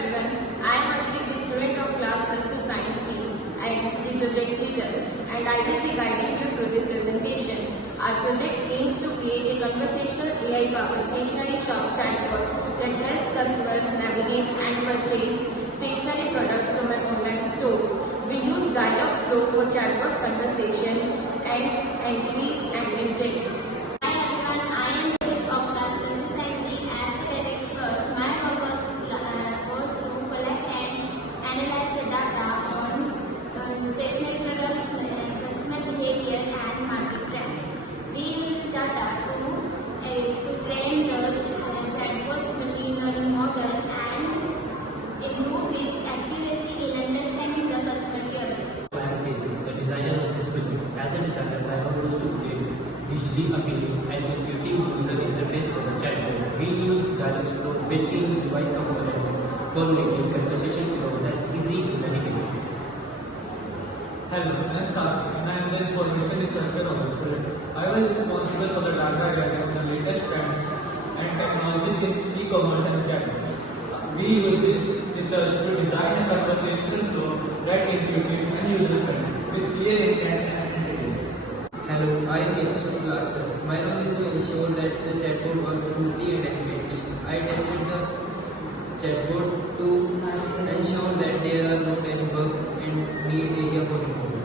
everyone. I am Anjali, the student of class +2 science team and the project leader, and I will be guiding you through this presentation. Our project aims to create a conversational AI-powered stationery shop chatbot that helps customers navigate and purchase stationery products from an online store. We use dialogue flow for chatbot's conversation and entities and intents. Hi everyone, I am the of class +2 science team as a data expert. My work was to collect and analyze the data on stationery products, customer behavior and market trends. We use this data to train the chatbot's machine learning model and improve its accuracy in understanding the customer queries. I am the designer of this project. As a designer, my role is to create visually appealing and intuitive user interface for the chatbot. We use dialogue flow built-in UI components for making conversation flow that's easy to navigate. Hello, I am Sarthik and I am the information researcher of this project. I was responsible for the data gathering of the latest trends and technologies in e-commerce and chatbots. We use this research to design a conversational flow that is intuitive and user-friendly with clear intent and entities. Hello, I am YAKSH Blaster. My role is to ensure that the chatbot works smoothly and accurately. I tested the chatbot to ensure that there are not any bugs and need area for improvement.